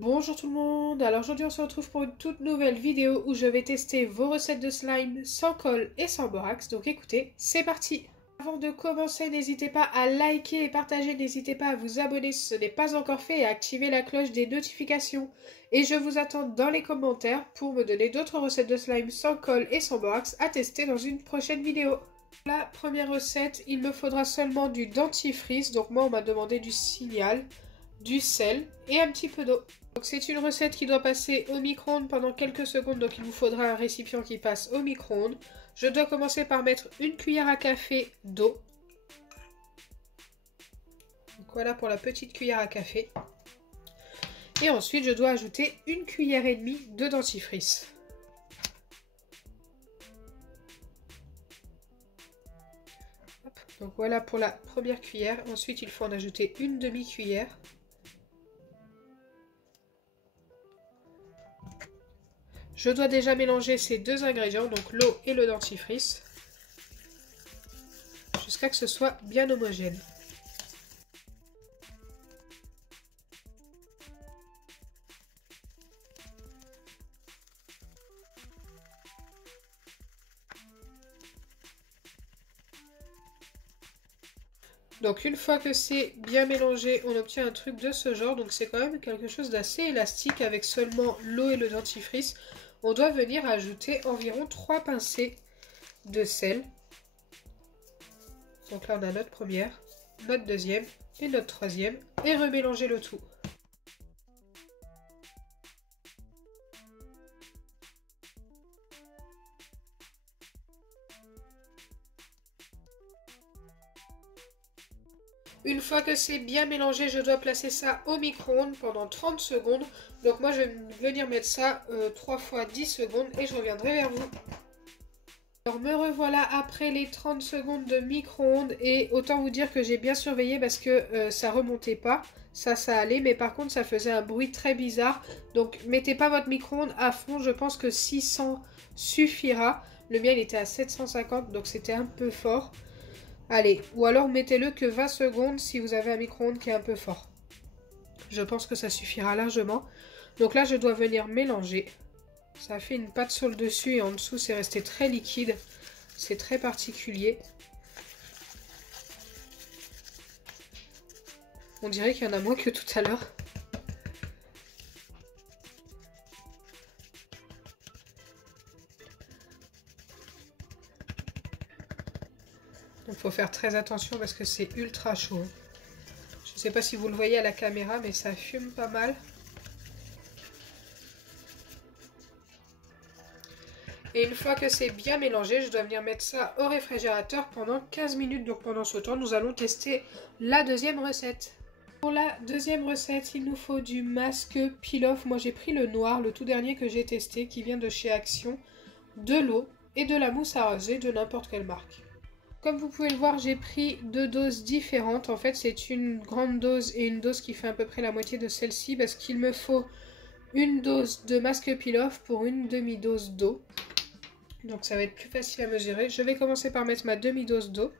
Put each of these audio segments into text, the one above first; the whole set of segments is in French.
Bonjour tout le monde, alors aujourd'hui on se retrouve pour une toute nouvelle vidéo où je vais tester vos recettes de slime sans colle et sans borax, donc écoutez, c'est parti. Avant de commencer, n'hésitez pas à liker et partager, n'hésitez pas à vous abonner si ce n'est pas encore fait et à activer la cloche des notifications. Et je vous attends dans les commentaires pour me donner d'autres recettes de slime sans colle et sans borax à tester dans une prochaine vidéo. La première recette, il me faudra seulement du dentifrice, donc moi on m'a demandé du Signal, du sel et un petit peu d'eau. Donc c'est une recette qui doit passer au micro-ondes pendant quelques secondes, donc il vous faudra un récipient qui passe au micro-ondes. Je dois commencer par mettre une cuillère à café d'eau. Donc voilà pour la petite cuillère à café. Et ensuite je dois ajouter une cuillère et demie de dentifrice. Hop. Donc voilà pour la première cuillère. Ensuite il faut en ajouter une demi-cuillère. Je dois déjà mélanger ces deux ingrédients, donc l'eau et le dentifrice, jusqu'à que ce soit bien homogène. Donc une fois que c'est bien mélangé, on obtient un truc de ce genre, donc c'est quand même quelque chose d'assez élastique avec seulement l'eau et le dentifrice. On doit venir ajouter environ 3 pincées de sel. Donc là on a notre première, notre deuxième et notre troisième, et remélanger le tout. Une fois que c'est bien mélangé, je dois placer ça au micro-ondes pendant 30 secondes. Donc moi je vais venir mettre ça 3 fois 10 secondes et je reviendrai vers vous. Alors me revoilà après les 30 secondes de micro-ondes et autant vous dire que j'ai bien surveillé parce que ça remontait pas. Ça allait, mais par contre ça faisait un bruit très bizarre. Donc mettez pas votre micro-ondes à fond, je pense que 600 suffira. Le mien il était à 750 donc c'était un peu fort. Allez, ou alors mettez-le que 20 secondes si vous avez un micro-ondes qui est un peu fort. Je pense que ça suffira largement. Donc là, je dois venir mélanger. Ça a fait une pâte sur le dessus et en dessous, c'est resté très liquide. C'est très particulier. On dirait qu'il y en a moins que tout à l'heure. Donc il faut faire très attention parce que c'est ultra chaud. Je ne sais pas si vous le voyez à la caméra, mais ça fume pas mal. Et une fois que c'est bien mélangé, je dois venir mettre ça au réfrigérateur pendant 15 minutes. Donc pendant ce temps, nous allons tester la deuxième recette. Pour la deuxième recette, il nous faut du masque peel-off. Moi j'ai pris le noir, le tout dernier que j'ai testé, qui vient de chez Action, de l'eau et de la mousse à raser de n'importe quelle marque. Comme vous pouvez le voir, j'ai pris deux doses différentes. En fait, c'est une grande dose et une dose qui fait à peu près la moitié de celle-ci parce qu'il me faut une dose de masque peel-off pour une demi-dose d'eau. Donc ça va être plus facile à mesurer. Je vais commencer par mettre ma demi-dose d'eau.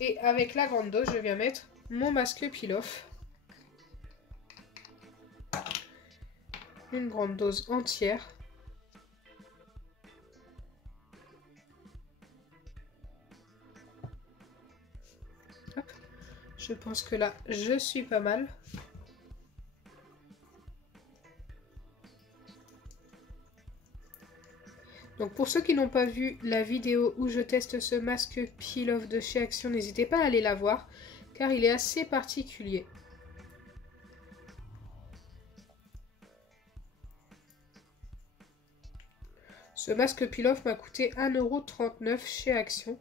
Et avec la grande dose, je viens mettre mon masque peel-off. Une grande dose entière. Hop. Je pense que là, je suis pas mal. Donc pour ceux qui n'ont pas vu la vidéo où je teste ce masque peel-off de chez Action, n'hésitez pas à aller la voir car il est assez particulier. Ce masque peel-off m'a coûté 1,39 € chez Action.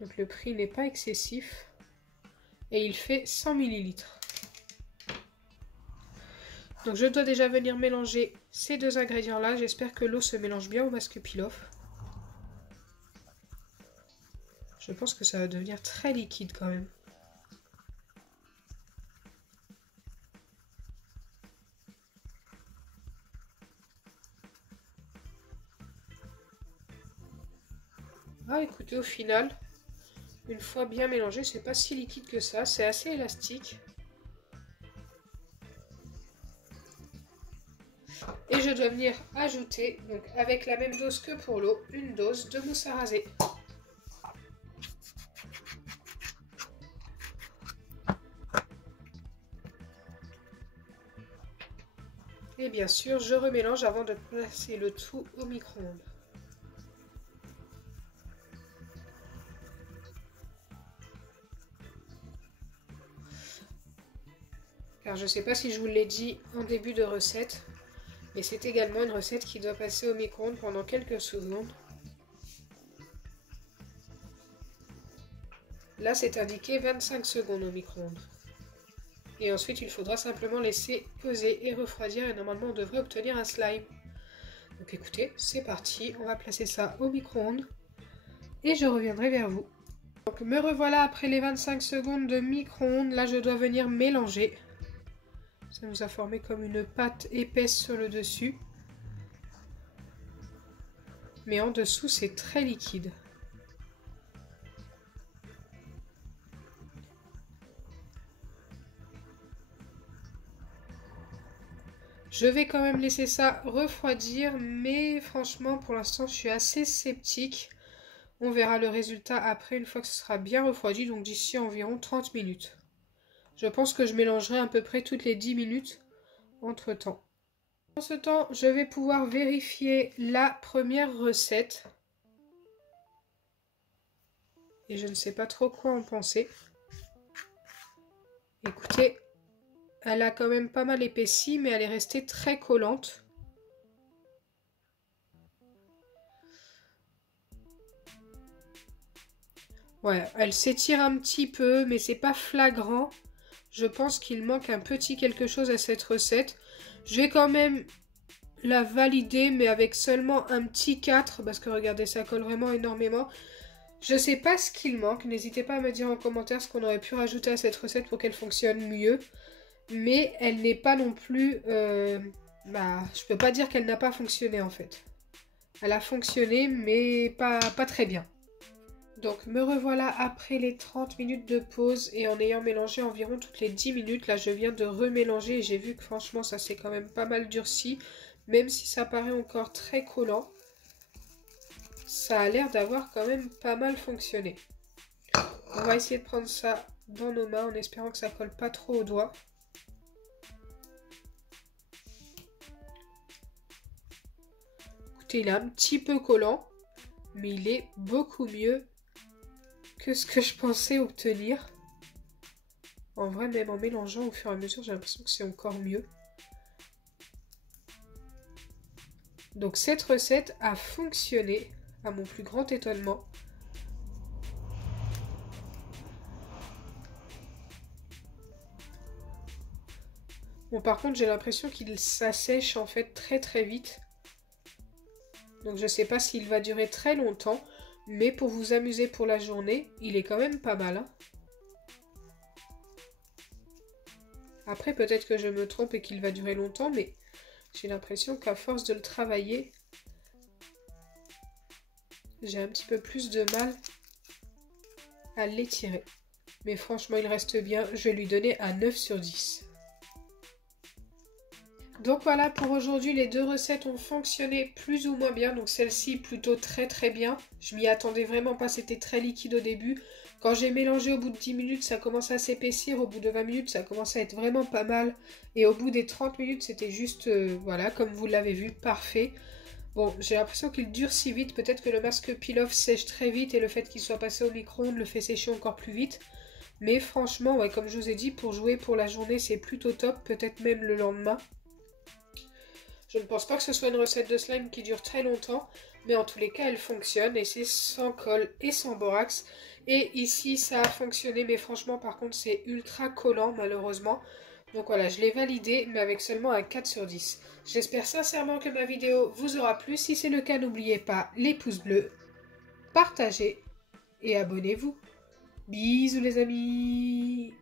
Donc le prix n'est pas excessif. Et il fait 100 ml. Donc je dois déjà venir mélanger ces deux ingrédients là. J'espère que l'eau se mélange bien au masque peel-off. Je pense que ça va devenir très liquide quand même. Ah écoutez, au final, une fois bien mélangé, c'est pas si liquide que ça. C'est assez élastique. Et je dois venir ajouter, donc avec la même dose que pour l'eau, une dose de mousse à raser. Et bien sûr, je remélange avant de placer le tout au micro-ondes. Car je ne sais pas si je vous l'ai dit en début de recette, mais c'est également une recette qui doit passer au micro-ondes pendant quelques secondes. Là, c'est indiqué 25 secondes au micro-ondes. Et ensuite, il faudra simplement laisser poser et refroidir et normalement, on devrait obtenir un slime. Donc écoutez, c'est parti, on va placer ça au micro-ondes et je reviendrai vers vous. Donc me revoilà après les 25 secondes de micro-ondes. Là, je dois venir mélanger. Ça nous a formé comme une pâte épaisse sur le dessus. Mais en dessous, c'est très liquide. Je vais quand même laisser ça refroidir, mais franchement, pour l'instant, je suis assez sceptique. On verra le résultat après, une fois que ce sera bien refroidi, donc d'ici environ 30 minutes. Je pense que je mélangerai à peu près toutes les 10 minutes entre temps. En ce temps, je vais pouvoir vérifier la première recette. Et je ne sais pas trop quoi en penser. Écoutez, elle a quand même pas mal épaissi, mais elle est restée très collante. Ouais, elle s'étire un petit peu, mais c'est pas flagrant. Je pense qu'il manque un petit quelque chose à cette recette. Je vais quand même la valider, mais avec seulement un petit 4, parce que regardez, ça colle vraiment énormément. Je sais pas ce qu'il manque, n'hésitez pas à me dire en commentaire ce qu'on aurait pu rajouter à cette recette pour qu'elle fonctionne mieux. Mais elle n'est pas non plus... je peux pas dire qu'elle n'a pas fonctionné en fait. Elle a fonctionné, mais pas très bien. Donc me revoilà après les 30 minutes de pause et en ayant mélangé environ toutes les 10 minutes. Là je viens de remélanger et j'ai vu que franchement ça s'est quand même pas mal durci. Même si ça paraît encore très collant, ça a l'air d'avoir quand même pas mal fonctionné. On va essayer de prendre ça dans nos mains en espérant que ça colle pas trop aux doigts. Écoutez, il est un petit peu collant, mais il est beaucoup mieux que ce que je pensais obtenir. En vrai, même en mélangeant au fur et à mesure, j'ai l'impression que c'est encore mieux. Donc cette recette a fonctionné, à mon plus grand étonnement. Bon, par contre, j'ai l'impression qu'il s'assèche en fait très vite. Donc je sais pas s'il va durer très longtemps, mais pour vous amuser pour la journée, il est quand même pas mal. Hein. Après, peut-être que je me trompe et qu'il va durer longtemps, mais j'ai l'impression qu'à force de le travailler, j'ai un petit peu plus de mal à l'étirer. Mais franchement, il reste bien. Je vais lui donner un 9 sur 10. Donc voilà, pour aujourd'hui, les deux recettes ont fonctionné plus ou moins bien. Donc celle-ci plutôt très bien. Je m'y attendais vraiment pas, c'était très liquide au début. Quand j'ai mélangé au bout de 10 minutes, ça commence à s'épaissir. Au bout de 20 minutes, ça commence à être vraiment pas mal. Et au bout des 30 minutes, c'était juste, voilà, comme vous l'avez vu, parfait. Bon, j'ai l'impression qu'il dure si vite. Peut-être que le masque peel-off sèche très vite et le fait qu'il soit passé au micro-ondes le fait sécher encore plus vite. Mais franchement, ouais, comme je vous ai dit, pour jouer pour la journée, c'est plutôt top. Peut-être même le lendemain. Je ne pense pas que ce soit une recette de slime qui dure très longtemps, mais en tous les cas, elle fonctionne et c'est sans colle et sans borax. Et ici, ça a fonctionné, mais franchement, par contre, c'est ultra collant, malheureusement. Donc voilà, je l'ai validé, mais avec seulement un 4 sur 10. J'espère sincèrement que ma vidéo vous aura plu. Si c'est le cas, n'oubliez pas les pouces bleus, partagez et abonnez-vous. Bisous les amis!